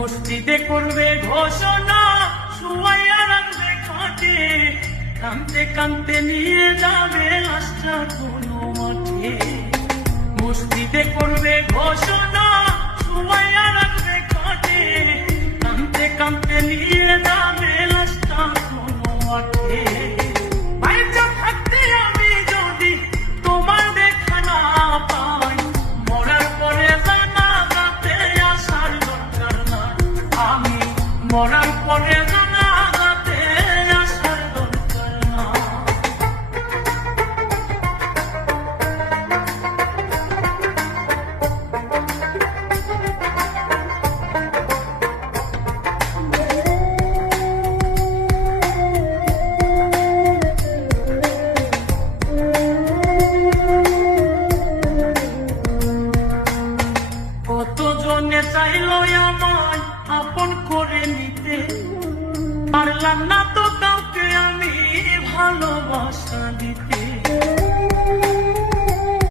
মসজিদে করবে ঘোষণা, শুয়াইয়া রাখবে খাটে, কাঁদতে কাঁদতে নিয়ে যাবে লাশটা কোনো মাঠে। মসজিদে করবে ঘোষণা, শুয়াইয়া রাখবে খাটে, কাঁদতে কাঁদতে নিয়ে যাবে লাশটা কোনো মাঠে। বাইচা থাকতে আমি যদি তোমার দেখা না পাই, মরার পরে জানাজাতে আসার দরকার না। আমি মরার পরে জানাজাতে আসার দরকার না। কতজনে চাইলো আমায় আপন করে নিতে, পারলাম না তো কাউকে আমি ভালোবাসা দিতে।